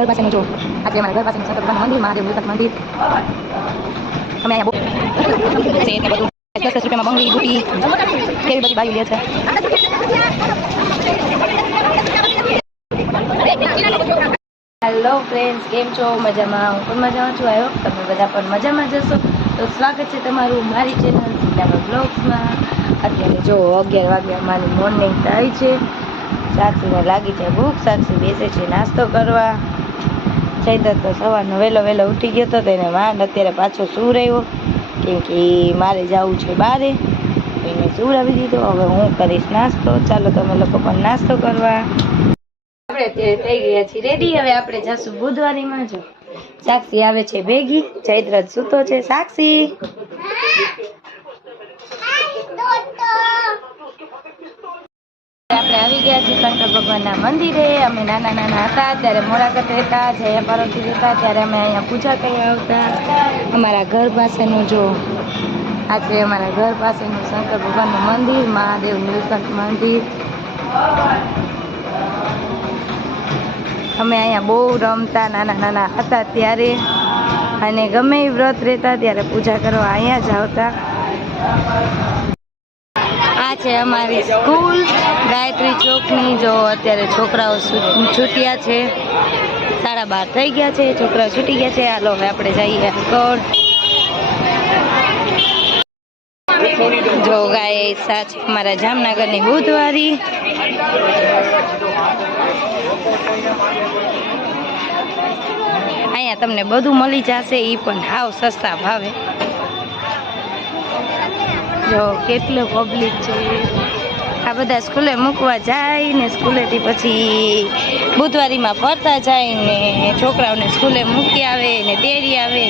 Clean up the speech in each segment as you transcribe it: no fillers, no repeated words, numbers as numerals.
घर पास जो आज हमारे घर पास संत भगवान मंदिर महादेव नीलकंठ मंदिर हमें यहाँ से બધું 10 રૂપિયામાં બંગડી બુટી કેવી બધી બાયું લે છે। હેલો ફ્રેન્ડ્સ, કેમ છો? મજામાં? હું પણ મજામાં છું। આવ્યો તમે બધા પણ મજામાં જશો તો સ્વાગત છે તમારું મારી ચેનલ સીતાના બ્લોગ્સમાં। અત્યારે જો 11 વાગ્યા મારી મોર્નિંગ થાય છે। સાક્ષીને લાગી છે ભૂખ, સાક્ષી બેસે છે નાસ્તો કરવા। ચૈતર તો સવારનો વહેલો ઉઠી ગયો હતો, તેને માંડ અત્યારે પાછો સુવરાવ્યો કેમ કે મારે જવું છે બારે, એને સુવરાવી દીધો। હવે હું કરીશ નાસ્તો। ચાલો તમે લોકો પણ નાસ્તો કરવા। આપણે અત્યારે થઈ ગયા છીએ રેડી। હવે આપણે જશું બુધવારીમાં। જો સાક્ષી આવે છે ભેગી, ચૈત્ર સૂતો છે। સાક્ષી આપણે આવી ગયા છીએ શંકર ભગવાનના મંદિરે। અમે નાના હતા ત્યારે મોરાકત રહેતા, જયા પાર્વતી રહેતા ત્યારે અમે અહીંયા પૂજા કરવા આવતા। અમારા ઘર પાસેનું જો આ છે અમારા ઘર પાસેનું શંકર ભગવાનનું મંદિર, મહાદેવ નીલકંઠ મંદિર। અમે અહીંયા બહુ રમતા નાના હતા ત્યારે, અને ગમે એ વ્રત રહેતા ત્યારે પૂજા કરવા અહીંયા જ આવતા। આ છે અમારી સ્કૂલ ગાયત્રી ચોકની। જો અત્યારે છોકરાઓ છૂટ્યા છે, 12:30 થઈ ગયા છે, છોકરાઓ છૂટી ગયા છે। હાલો હવે આપણે જઈએ આગળ। જો ગાય સાચે અમારા જામનગરની બુધવારી। અહીંયા તમને બધું મળી જશે, એ પણ હાવ સસ્તા ભાવે। જો કેટલો પબ્લિક છે। આ બધા સ્કૂલે મૂકવા જાય ને સ્કૂલેથી પછી બુધવારીમાં ફરતા જાય ને છોકરાઓને સ્કૂલે મૂકી આવે ને તેડી આવે।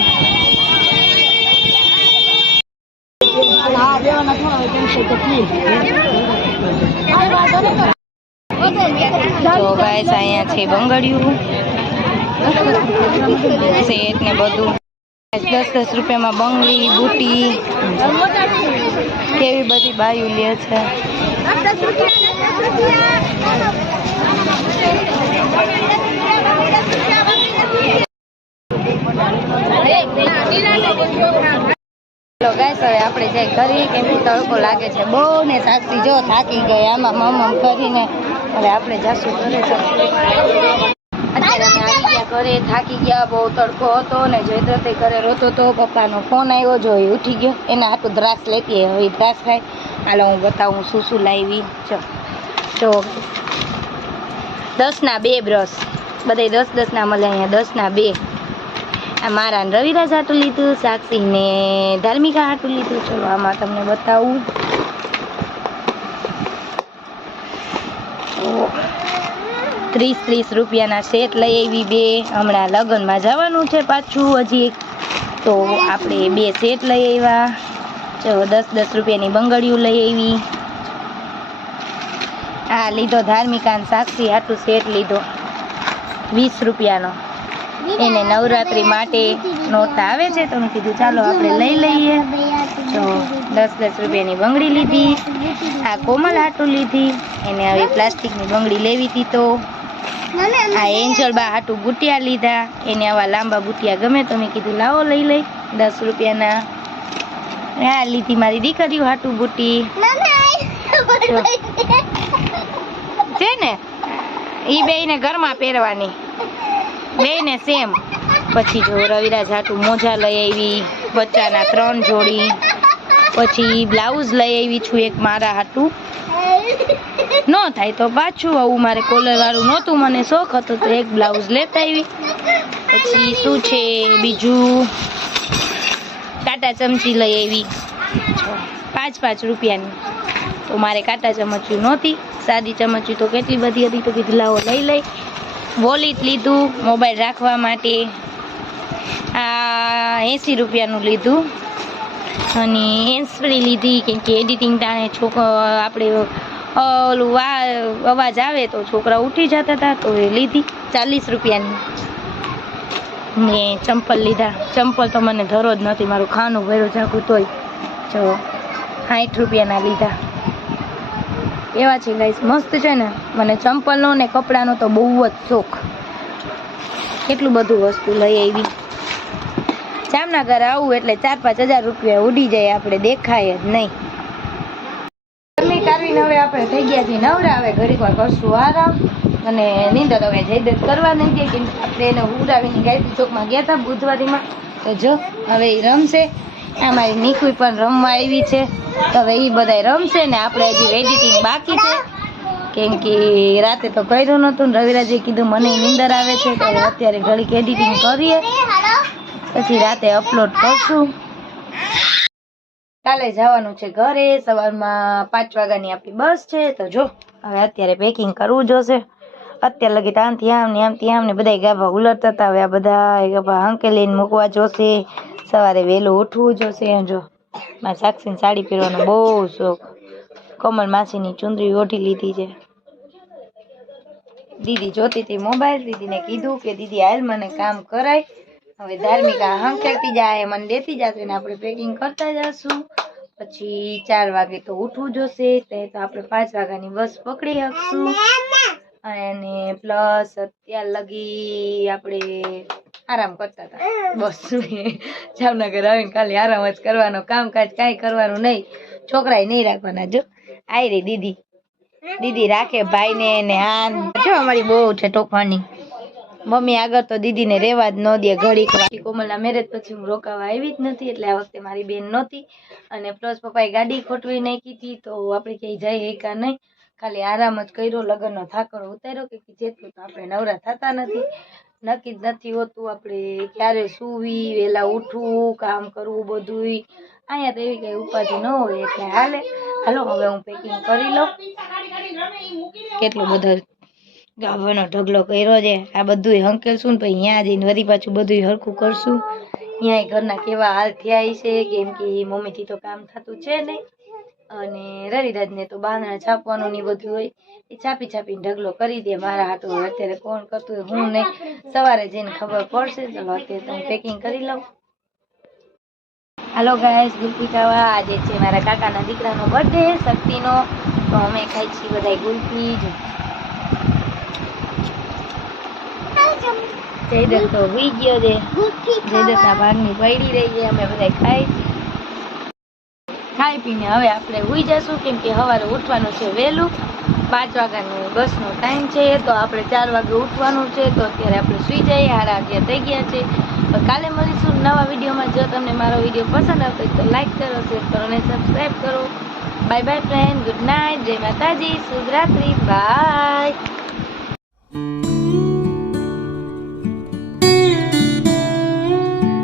જો ગાઈસ અહીંયા છે બંગડિયું સેટ ને બધું। 10 રૂપિયામાં બંગડી બુટી કેવી બધી બાયું લે છે। હેલો ગાઈસ, હવે આપણે જાય ઘરે કેમ કે તડકો લાગે છે બહુ ને સાક્ષી જો થાકી ગઈ આમાં મમ કરીને। હવે આપણે જાશું ઘરે। અત્યારે અમે આવી ગયા ઘરે, થાકી ગયા, બહુ તડકો હતો ને જયદ્રથે ઘરે રોતો હતો। પપ્પાનો ફોન આવ્યો, જો એ ઉઠી ગયો, એના હાથું દ્રાક્ષ લેતી હવે દ્રાક્ષ ખાય। હાલો હું બતાવું શું લાવી। જો 10ના 2 બ્રશ, બધે 10 મળે, અહીંયા 10ના 2। આ મારા રવિરાજ હાટું લીધું, સાક્ષી ને ધાર્મિકા હાટું લીધું। ચલો આમાં તમને બતાવું। 30 રૂપિયાના સેટ લઈ આવી 2। હમણાં લગ્નમાં જવાનું છે પાછું હજી એક, તો આપણે 2 સેટ લઈ આવ્યા। ચલો 10 રૂપિયાની બંગડીયું લઈ આવી। આ લીધો ધાર્મિકા અને સાક્ષી હાટું સેટ લીધો 20 રૂપિયાનો। એને નવરાત્રી માટે નોરતા આવે છે તો મેં કીધું ચાલો આપણે લઈ લઈએ। તો 10 રૂપિયાની બંગડી લીધી। આ કોમલ હાટું લીધી, એને હવે પ્લાસ્ટિકની બંગડી લેવી હતી તો। આ એન્જલ બા હાટું બુટિયા લીધા, એને આવા લાંબા બુટિયા ગમે તો મેં કીધું લાવો લઈ 10 રૂપિયાના। આ લીધી મારી દીકરીઓ હાટું બુટી છે ને, ઈ બેયને ઘરમાં પહેરવાની, બેયને સેમ। પછી જો રવિરાજ હાટું મોજા લઈ આવી, બચ્ચાના 3 જોડી। પછી બ્લાઉઝ લઈ આવી છું એક મારા હાટું, ન થાય તો પાછું આવું, મારે કોલર વાળું નહોતું, મને શોખ હતો તો એક બ્લાઉઝ લેતા આવી। પછી શું છે બીજું, કાંટા ચમચી લઈ આવી 5 રૂપિયાની। તો મારે કાંટા ચમચી નહોતી, સાદી ચમચી તો કેટલી બધી હતી તો કીધું લાવો લઈ। વોલેટ લીધું મોબાઈલ રાખવા માટે, આ 80 રૂપિયાનું લીધું। અને હેન્ડસ્ફ્રી લીધી કેમ કે એડિટિંગ ટાણે આપણે ઓલું અવાજ આવે તો છોકરા ઉઠી જતા હતા તો એ લીધી 40 રૂપિયાની। ને ચંપલ લીધા, ચંપલ તો મને ધરો જ નથી, મારું ખાનું ભર્યું ઝાકું તોય। જો 60 રૂપિયાના લીધા। એવા છે ગાઈસ, મસ્ત છે ને, મને ચંપલનો ને કપડાનો તો બહુ જ શોખ। કેટલું બધું વસ્તુ લઈ આવી. જામનગર આવું એટલે 4-5 હજાર રૂપિયા ઉડી જાય, આપણે દેખાય જ નહીં. ગરમી કાઢવીને હવે આપણે થઈ ગયા છીએ નવરા. હવે ઘડીકવાર કરશું આરામ અને નીંદર હવે જયદત કરવા નહીં દે, કેમ આપણે એને ઉડાવીને ગાયત્રી ચોકમાં ગયા હતા બુધવારીમાં. તો જો હવે એ રમશે. અમારી નીકુઈ પણ રમવા આવી છે. તો હવે એ બધા રમશે ને આપણે હજી એડિટિંગ બાકી છે, કેમ કે રાતે તો કર્યું નહોતું ને રવિરાજે કીધું મને નીંદર આવે છે. તો અત્યારે ઘડીક એડિટિંગ કરીએ, પછી રાતે અપલોડ કરશું. કાલે જવાનું છે ઘરે. સવારમાં 5 વાગ્યાની આપણી બસ છે. તો જો હવે અત્યારે પેકિંગ કરવું જોશે. અત્યારે લગી આમથી આમ ને આમથી આમ ને બધા ગાભા ઉલટતા હતા. હવે આ બધા ગાભા હંકેલીને મૂકવા જોશે. સવારે વહેલું ઉઠવું જોશે. જો મારે સાક્ષીની સાડી પહેરવાનો બહુ શોખ. કમલ માસીની ચુંદડી ઓઢી લીધી છે. દીદી જોતી હતી મોબાઈલ. દીદીને કીધું કે દીદી હાલ મને કામ કરાય. હવે ધાર્મિકા હંકેલતી જાય, મને દેતી જશે ને આપણે પેકિંગ કરતા જશું. પછી 4 વાગે તો ઉઠવું જોશે. તો આપણે 5 વાગ્યાની બસ પકડી શકશું. અને પ્લસ અત્યાર લગી આપણે આરામ કરતા હતા બસ. જામનગર આવીને ખાલી આરામ જ કરવાનો, કામકાજ કાંઈ કરવાનું નહીં. છોકરાએ નહીં રાખવાના. જો આઈ રહી દીદી. દીદી રાખે ભાઈને ને આન. જો અમારી બહુ છે તોફાની. મમ્મી આગળ તો દીદીને રહેવા જ ન દે ઘડીક. કોમલના મેરેજ પછી હું રોકાવા આવી જ નથી, એટલે આ વખતે મારી બેન નહોતી. અને પ્લસ પપ્પાએ ગાડી ખોટવી નાખી હતી, તો આપણે ક્યાંય જઈ એકા નહીં. ખાલી આરામ જ કર્યો. લગ્નનો થાકડો ઉતાર્યો, કે જેટલું તો આપણે નવરા થતા નથી. નક્કી જ નથી હોતું આપણે ક્યારે સૂવી, વહેલા ઉઠવું, કામ કરવું બધું. અહીંયા તો એવી કઈ ઉપાધિ ન હોય એટલે હાલે. હાલો હવે હું પેકિંગ કરી લઉં. કેટલો બધો ગાવાનો ઢગલો કર્યો છે. આ બધું હંકેલશું ને પછી અહીંયા જઈને વળી પાછું બધું હરખું કરશું. અહીંયા ઘરના કેવા હાલ થયા છે, કેમ કે મમ્મીથી તો કામ થતું છે નહીં. અને રવિરાજને તો બાંધણા છાપવાનું ને બધું હોય, એ છાપી છાપીને ઢગલો કરી દે મારા હાટું. અત્યારે કોણ કરતું હોય હું નહીં, સવારે જઈને ખબર પડશે. ચલો અત્યારે તો હું પેકિંગ કરી લઉં. હાલો ગાઈસ, ગુલ્ફી ખાવા. આજે છે મારા કાકાના દીકરાનો બર્થડે, શક્તિનો. તો અમે ખાઈ છીએ બધા ગુલ્ફી. જયદત્ત તો હુઈ ગયો છે. જયદત્તના ભાગની પડી રહી છે. અમે બધા ખાઈ છીએ. ખાઈ પીને હવે આપણે હુઈ જશું, કેમ કે સવારે ઉઠવાનું છે વહેલું. 5 વાગ્યાનો બસનો ટાઈમ છે, તો આપણે 4 વાગે ઉઠવાનું છે. તો અત્યારે આપણે સુઈ જઈએ. 11:30 થઈ ગયા છે. તો કાલે મળીશું નવા વિડીયોમાં. જો તમને મારો વિડીયો પસંદ આવતો હોય તો લાઈક કરો, શેર કરો અને સબસ્ક્રાઈબ કરો. Bye bye friend, good night, જય માતાજી, શુભ રાત્રિ, બાય.